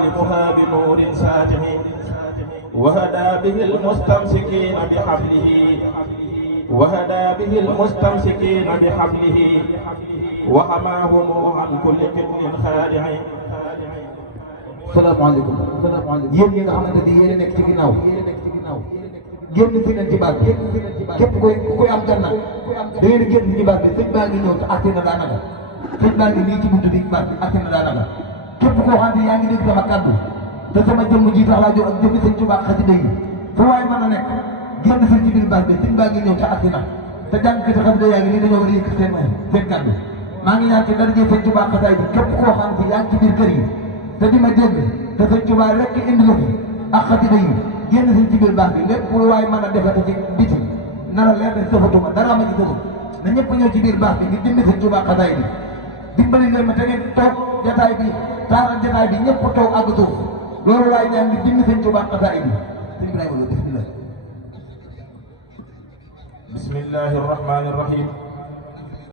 علمها بنور ساتم وهدى به المستمسكين بحبله وهدى به المستمسكين بحبله وحماهم عن كل فتن خادع. salaamaaleykum yéen ñi nga xamante ni yéen a nekk ci ginnaaw génn si nañ ci baat bi képp koy am ganna da ngeen génn ci baat bi sëñ baa ngi ñëw te àtte na daanaka sëñ baa ngi nii ci buntu bi baat bi àtte na daanaka képp koo xam ne yaa ngi dégg sama kàddu te sama jëmm ji tax laa jóg ak jëmmi sëñ Tuubaa xasida yi fu waay mën a nekk génn si ci biir baat bi sëñ baa ngi ñëw te àtte na te jàngkati xasida yaa ngi nii dañoo war a yëkkati seen kàddu maa ngi ñaan ci daraja sëñ Tuubaa xasaay bi képp koo xam ne yaa ngi ci biir kër yi te di ma dégg te sëñ Tuubaa rek indi la fi ak xasida yi génn si ci biir baax bi lépp lu waay mën a defati ci biti na la leer ne sëfatuma dara ma ci sëfut na ñëpp ñëw ci biir baax bi ngir jëmmi sëñ Tuubaa xasaay bi dimbali leen ma te ngeen toog jataay bi taaral jataay bi ñëpp toog ak suuf loolu laay ñaan ngir jëmmi sëñ Tuubaa xasaay bi sëñ Ibrahima Lo bismillah. bismillahi rahmani rahim.